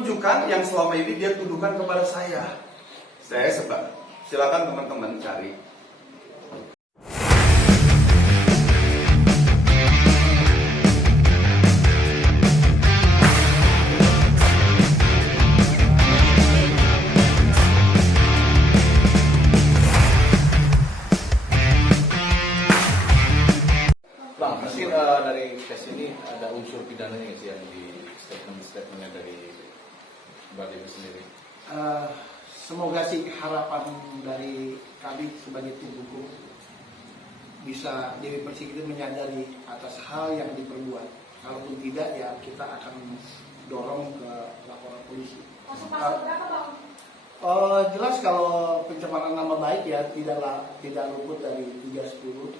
menunjukkan yang selama ini dia tuduhkan kepada saya. Saya sebab. Silakan teman-teman cari. Bang, pasti dari tes ini ada unsur pidananya nggak sih yang di statementnya dari Mbak Dewi sendiri? Semoga sih harapan dari kami sebagai tim hukum bisa Dewi Persik itu menyadari atas hal yang diperbuat. Kalaupun tidak, ya kita akan dorong ke laporan polisi. Pasal berapa, Bang? Jelas kalau pencemaran nama baik ya tidak luput dari 310,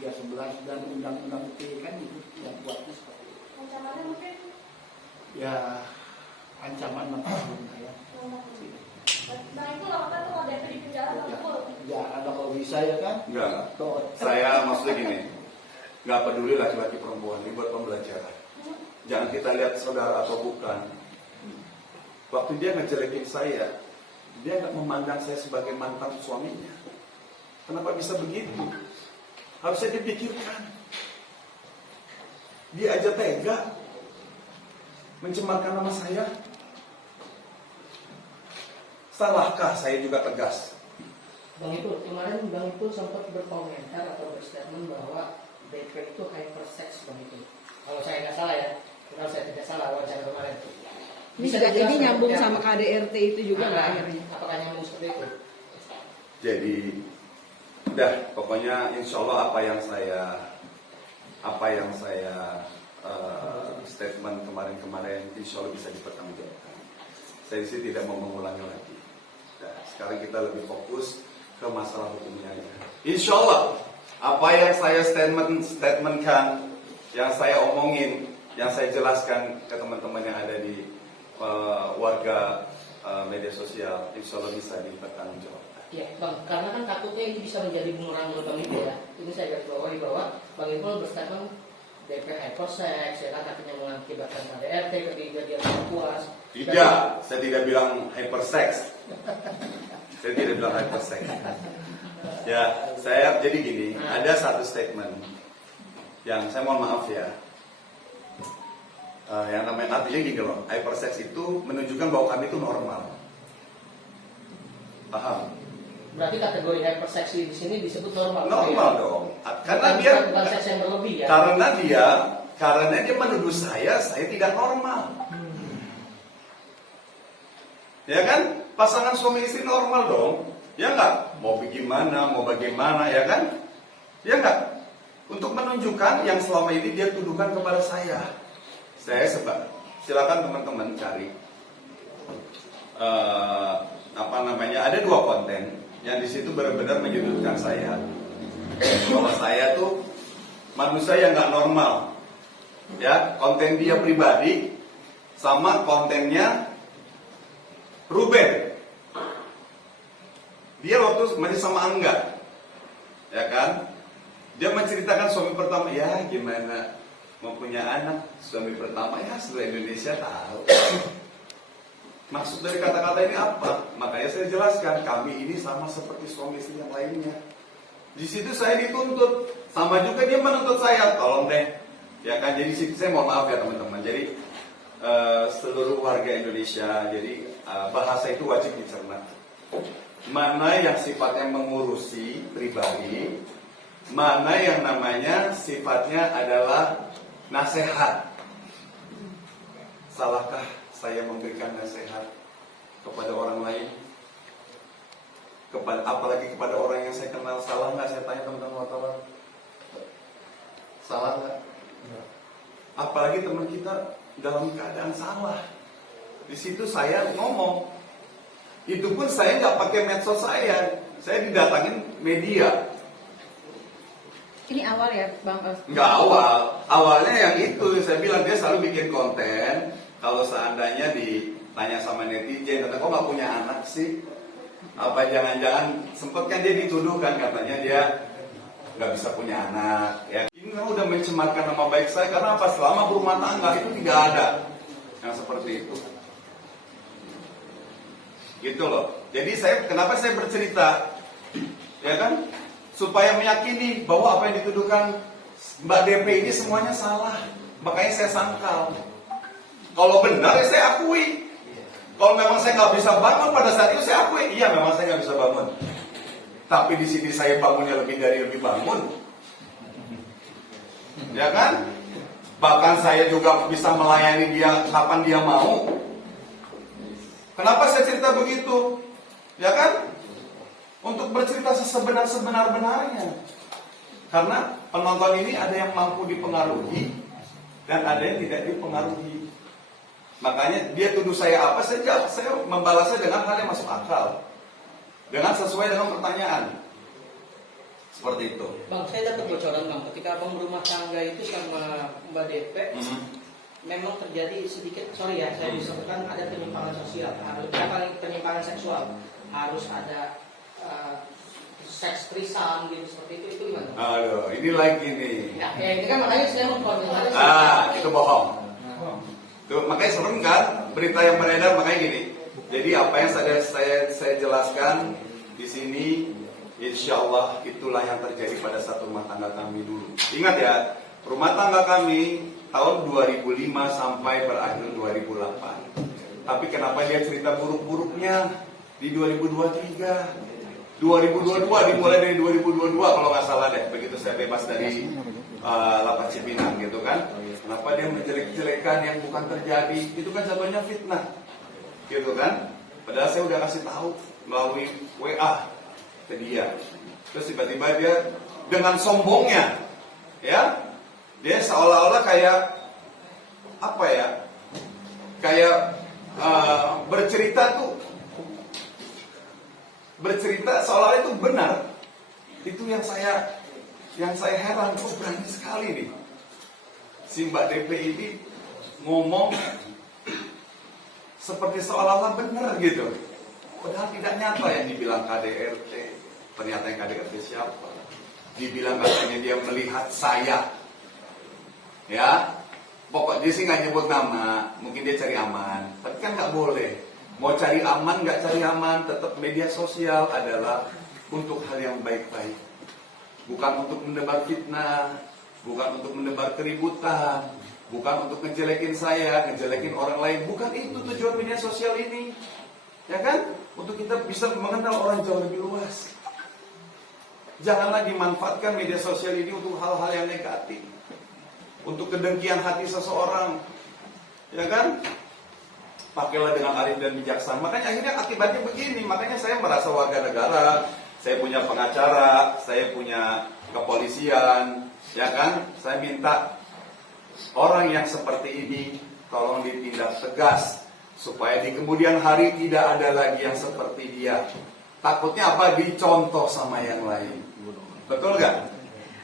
311 dan undang-undang ITE kan itu yang kuatnya seperti itu. Ancamannya mungkin Ya ancaman 6 tahun ya. Bang itu lakukan tuh kalau DP di penjara nggak full. Ya ada kalau bisa ya kan? Enggak. Tuh. Saya maksudnya gini, nggak peduli laki-laki perempuan, ini buat pembelajaran. Jangan kita lihat saudara atau bukan. Waktu dia ngejelekin saya, dia nggak memandang saya sebagai mantan suaminya. Kenapa bisa begitu? Harusnya dipikirkan. Dia aja tega mencemarkan nama saya. Salahkah saya juga tegas? Bang Ipul, kemarin Bang Ipul sempat berkomentar atau berstatement bahwa DP itu hypersex Bang Ipul. Kalau saya nggak salah ya, kalau saya tidak salah wawancara kemarin. Ini juga jadi nyambung sama KDRT itu juga nggak akhirnya? Apakah nyambung seperti itu? Jadi, udah pokoknya insya Allah apa yang saya statement kemarin-kemarin insya Allah bisa dipertanggungjawabkan. Saya di sini tidak mau mengulangi lagi. Nah, sekarang kita lebih fokus ke masalah hukumnya aja. Insya Allah apa yang saya statementkan, yang saya omongin, yang saya jelaskan ke teman-teman yang ada di warga media sosial, insya Allah bisa dipertanggungjawabkan. Ya, Bang, karena kan takutnya ini bisa menjadi bumerang menurut Bang Ipul ya. Ini saya garis bawahi bahwa Bang Ipul berstatement DP hypersex, ya kan artinya mengakibatkan KDRT, kejadian puas. Tidak, saya tidak bilang hypersex. Saya tidak bilang hypersex. Ya, saya jadi gini, ada satu statement yang saya mohon maaf ya. Yang namanya artinya gini loh, hypersex itu menunjukkan bahwa kami itu normal. Paham? Berarti kategori hypersex di sini disebut normal. Normal ya? dong. Karena dia bukan seks yang berlebih ya. Karena dia menuduh saya tidak normal. Ya kan? Pasangan suami istri normal dong. Ya enggak? Mau bagaimana, ya kan? Ya enggak? Untuk menunjukkan yang selama ini dia tuduhkan kepada saya. Saya sebab. Silakan teman-teman cari. Ada 2 konten yang di situ benar-benar menyudutkan saya. Bahwa saya tuh manusia yang nggak normal. Ya, konten dia pribadi sama kontennya Ruben. Dia waktu masih sama Angga, ya kan? Dia menceritakan suami pertama, ya gimana mau punya anak, suami pertama ya seluruh Indonesia tahu. Maksud dari kata-kata ini apa? Makanya saya jelaskan, kami ini sama seperti suami istri yang lainnya. Di situ saya dituntut, sama juga dia menuntut saya, tolong deh, ya kan? Jadi situ saya mohon maaf ya teman-teman. Jadi seluruh warga Indonesia, jadi bahasa itu wajib dicerna. Mana yang sifatnya mengurusi pribadi, mana yang namanya sifatnya adalah nasihat. Salahkah saya memberikan nasihat kepada orang lain? Apalagi kepada orang yang saya kenal. Salah nggak saya tanya teman-teman wartawan? Salah nggak? Apalagi teman kita dalam keadaan salah. Di situ saya ngomong. Itu pun saya nggak pakai medsos saya didatangin media. Ini awal ya, Bang? Nggak awal. Awalnya yang itu saya bilang dia selalu bikin konten. Kalau seandainya ditanya sama netizen, kok nggak punya anak sih? Apa jangan-jangan sempet kan dia dituduh kan katanya dia nggak bisa punya anak. Ya ini udah mencemarkan nama baik saya karena apa? Selama berumah tangga itu tidak ada yang seperti itu. Gitu loh. Jadi kenapa saya bercerita? Ya kan? Supaya meyakini bahwa apa yang dituduhkan Mbak DP ini semuanya salah. Makanya saya sangkal. Kalau benar ya saya akui. Kalau memang saya nggak bisa bangun pada saat itu saya akui. Iya memang saya nggak bisa bangun. Tapi di sini saya bangunnya lebih bangun. Ya kan? Bahkan saya juga bisa melayani dia kapan dia mau. Kenapa saya cerita begitu? Ya kan? Untuk bercerita sebenar-benarnya. Karena penonton ini ada yang mampu dipengaruhi dan ada yang tidak dipengaruhi. Makanya dia tuduh saya apa saja, saya membalasnya dengan hal yang masuk akal. Dengan sesuai dengan pertanyaan. Seperti itu. Bang, saya dapat bocoran Bang, ketika Abang berumah tangga itu sama Mbak DP, memang terjadi sedikit, sorry ya, saya disebutkan ada penyimpangan sosial, harus penyimpangan seksual, harus ada seks trisam gitu seperti itu gimana? Aduh, ini lagi nih. Ya, ini kan makanya saya mengkoordinasi. Itu bohong. Tuh, makanya serem kan berita yang beredar, makanya gini. Jadi apa yang saya jelaskan di sini, insya Allah itulah yang terjadi pada satu rumah tangga kami dulu. Ingat ya, rumah tangga kami tahun 2005 sampai berakhir 2008. Tapi kenapa dia cerita buruk-buruknya di 2023? 2022 dimulai dari 2022 kalau nggak salah deh, begitu saya bebas dari lapas Cipinang gitu kan. Kenapa dia menjelek-jelekan yang bukan terjadi? Itu kan jatuhnya fitnah, gitu kan? Padahal saya udah kasih tahu melalui WA ke dia. Terus tiba-tiba dia dengan sombongnya, ya, dia seolah-olah kayak apa ya? Kayak bercerita seolah itu benar. Itu yang saya heran, kok berani sekali nih si Mbak DP ini ngomong seperti seolah-olah benar gitu. Padahal tidak nyata yang dibilang KDRT. Ternyata yang KDRT siapa? Dibilang katanya dia melihat saya. Ya, pokoknya dia sih nggak nyebut nama. Mungkin dia cari aman. Tapi kan nggak boleh. Mau cari aman, nggak cari aman, tetap media sosial adalah untuk hal yang baik-baik. Bukan untuk menebar fitnah, bukan untuk menebar keributan, bukan untuk ngejelekin saya, ngejelekin orang lain. Bukan itu tujuan media sosial ini. Ya kan? Untuk kita bisa mengenal orang jauh lebih luas. Janganlah dimanfaatkan media sosial ini untuk hal-hal yang negatif. Untuk kedengkian hati seseorang. Ya kan? Pakailah dengan arif dan bijaksana. Makanya akhirnya akibatnya begini. Makanya saya merasa warga negara, saya punya pengacara, saya punya kepolisian, ya kan? Saya minta orang yang seperti ini tolong ditindak tegas supaya di kemudian hari tidak ada lagi yang seperti dia. Takutnya apa? Dicontoh sama yang lain. Betul nggak?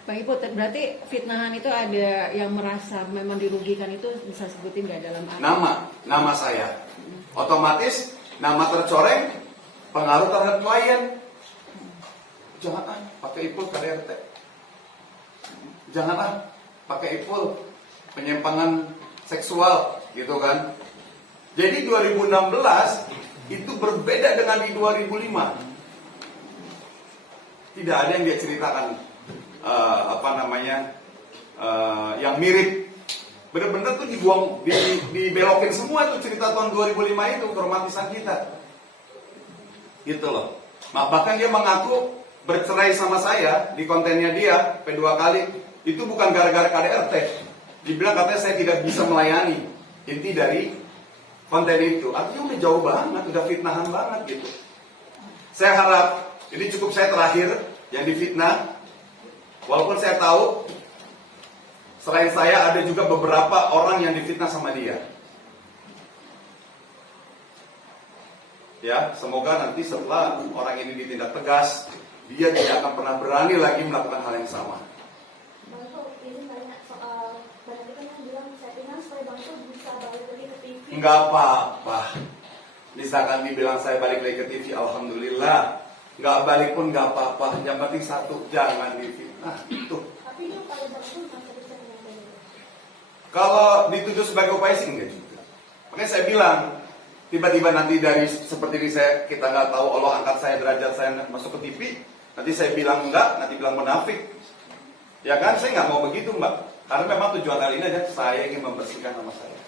Bang Iput, berarti fitnahan itu ada yang merasa memang dirugikan itu bisa sebutin nggak dalam arti? Nama saya. Otomatis nama tercoreng, pengaruh terhadap klien. Jangan pakai Ipul KDRT. Jangan pakai Ipul penyimpangan seksual, gitu kan. Jadi 2016 itu berbeda dengan di 2005. Tidak ada yang dia ceritakan yang mirip. Benar-benar tuh dibuang, dibelokin semua tuh cerita tahun 2005 itu keromantisan kita. Gitu loh. Nah, bahkan dia mengaku bercerai sama saya di kontennya dia kedua kali. Itu bukan gara-gara KDRT. Dibilang katanya saya tidak bisa melayani. Inti dari konten itu. Artinya udah jauh banget, udah fitnahan banget gitu. Saya harap, ini cukup saya terakhir yang difitnah. Walaupun saya tahu selain saya ada juga beberapa orang yang difitnah sama dia. Ya, semoga nanti setelah orang ini ditindak tegas, dia tidak akan pernah berani lagi melakukan hal yang sama. Bang Ipul, ini banyak soal banyak itu yang bilang settingan supaya Bang Ipul bisa balik lagi ke TV. Enggak apa-apa. Misalkan dibilang saya balik lagi ke TV, alhamdulillah. Enggak balik pun enggak apa-apa. Yang penting satu, jangan difitnah. Itu. Tapi itu kalau Bang Ipul masih bisa menyampaikan. Kalau dituduh sebagai upaya sih enggak juga. Makanya saya bilang, Tiba-tiba nanti dari seperti ini kita nggak tahu, Allah angkat saya, derajat saya masuk ke TV, nanti saya bilang enggak, nanti bilang munafik. Ya kan, saya nggak mau begitu Mbak. Karena memang tujuan hari ini aja saya ingin membersihkan nama saya.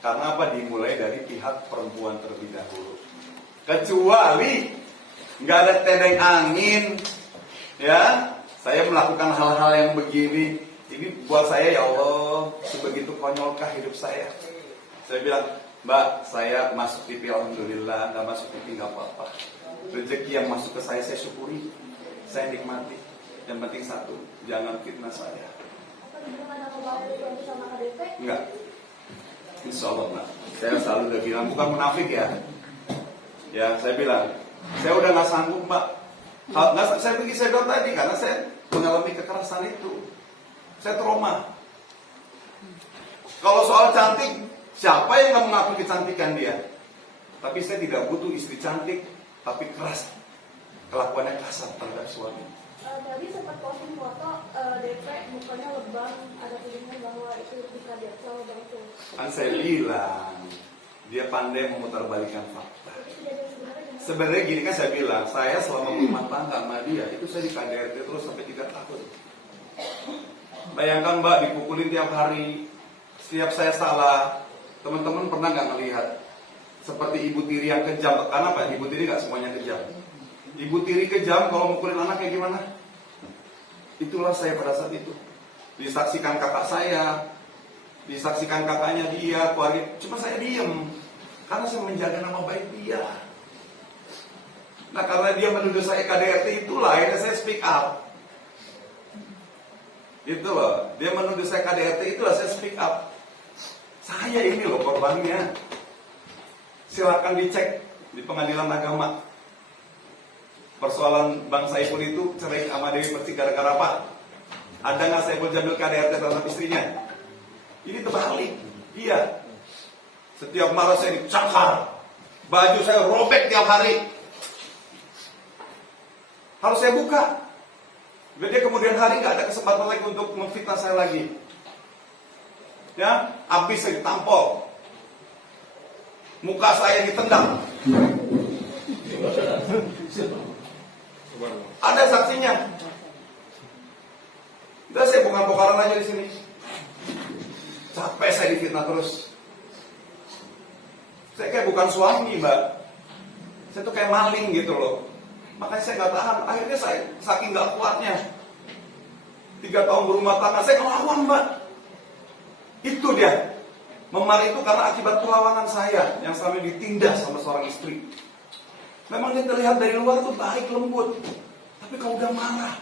Karena apa? Dimulai dari pihak perempuan terlebih dahulu. Kecuali nggak ada tendeng angin, ya, saya melakukan hal-hal yang begini. Ini buat saya, ya Allah, sebegitu konyolkah hidup saya. Saya bilang, Mbak, saya masuk TV, alhamdulillah. Nggak masuk TV nggak apa-apa. Rezeki yang masuk ke saya syukuri, saya nikmati. Yang penting satu, jangan fitnah saya. Apa hubungan ada kembali sama KDP? Enggak. Insya Allah Mbak. Saya selalu udah bilang, bukan munafik ya. Ya, saya bilang, saya udah nggak sanggup Mbak. Saya bilang tadi, karena saya mengalami kekerasan itu. Saya trauma. Kalau soal cantik, siapa yang nggak mengakui kecantikan dia? Tapi saya tidak butuh istri cantik, tapi keras. Kelakuannya kasar terhadap suami. Tadi sempat posting foto DP mukanya lebam, ada tulisannya bahwa itu dikadet sama Bang Tul. Kan saya bilang, dia pandai memutarbalikkan fakta. Jadi kejadian sebenarnya gimana? Sebenarnya gini kan saya bilang, saya selama berumah tangga sama dia, itu saya di KDRT terus sampai 3 tahun. Bayangkan Mbak, dipukulin tiap hari, setiap saya salah. Teman-teman pernah nggak melihat seperti ibu tiri yang kejam? Karena apa? Ibu tiri nggak semuanya kejam. Ibu tiri kejam kalau mukulin anak kayak gimana? Itulah saya pada saat itu. Disaksikan kakak saya, disaksikan kakaknya dia, keluarga. Cuma saya diem, karena saya menjaga nama baik dia. Nah karena dia menuduh saya KDRT, itulah akhirnya saya speak up. Itu loh, dia menuduh saya KDRT, itulah saya speak up. Saya ini loh korbannya. Silakan dicek di pengadilan agama. Persoalan Bang Saiful itu cerai sama Dewi Persik gara-gara apa? Ada nggak Saiful Jamil KDRT terhadap istrinya? Ini terbalik. Iya. Setiap marah saya dicakar. Baju saya robek tiap hari. Harus saya buka. Biar dia kemudian hari nggak ada kesempatan lagi untuk memfitnah saya lagi. Ya, habis saya ditampol. Muka saya ditendang. Ada saksinya. Udah saya bongkar-bongkaran aja di sini. Capek saya difitnah terus. Saya kayak bukan suami Mbak. Saya tuh kayak maling gitu loh. Makanya saya nggak tahan. Akhirnya saya saking nggak kuatnya. 3 tahun berumah tangga saya ngelawan Mbak. Itu dia. Memar itu karena akibat perlawanan saya yang selama ini ditindas sama seorang istri. Memang dia terlihat dari luar tuh baik, lembut. Tapi kalau udah marah,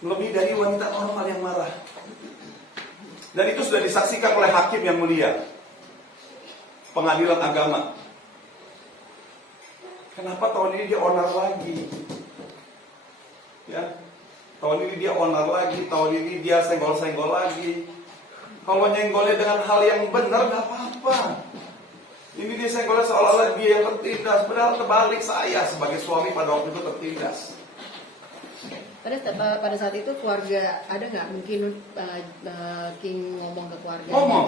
lebih dari wanita normal yang marah. Dan itu sudah disaksikan oleh hakim yang mulia, pengadilan agama. Kenapa tahun ini dia onar lagi? Ya, tahun ini dia onar lagi, tahun ini dia senggol-senggol lagi. Kalau nyenggolnya dengan hal yang benar, gak apa-apa. Ini dia senggolnya seolah-olah dia yang tertindas. Padahal terbalik, saya sebagai suami pada waktu itu tertindas. Pada saat itu keluarga ada nggak mungkin King ngomong ke keluarga? Ngomong.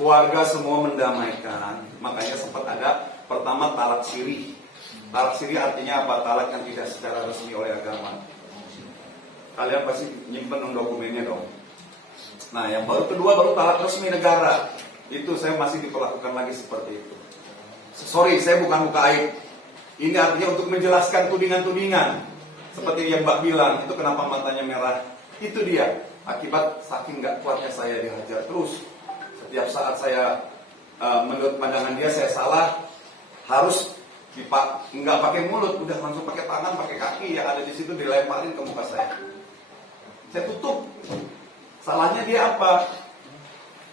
Keluarga semua mendamaikan. Makanya sempat ada pertama talak siri. Talak siri artinya apa? Talak yang tidak secara resmi oleh agama. Kalian pasti nyimpen dokumennya dong. Nah yang kedua baru talak resmi negara. Itu saya masih diperlakukan lagi seperti itu. Sorry, saya bukan buka aib. Ini artinya untuk menjelaskan tudingan-tudingan. Seperti yang Mbak bilang, itu kenapa matanya merah. Itu dia, akibat saking gak kuatnya saya dihajar terus. Setiap saat saya, menurut pandangan dia saya salah, harus nggak pakai mulut, udah langsung pakai tangan, pakai kaki yang ada di situ dilemparin ke muka saya. Saya tutup. Salahnya dia apa?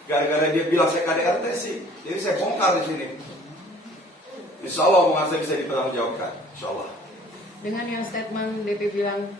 Gara-gara dia bilang saya KDRT sih, jadi saya bongkar di sini. Insya Allah omongan saya bisa dipertanggungjawabkan. Insya Allah. Dengan yang statement DP bilang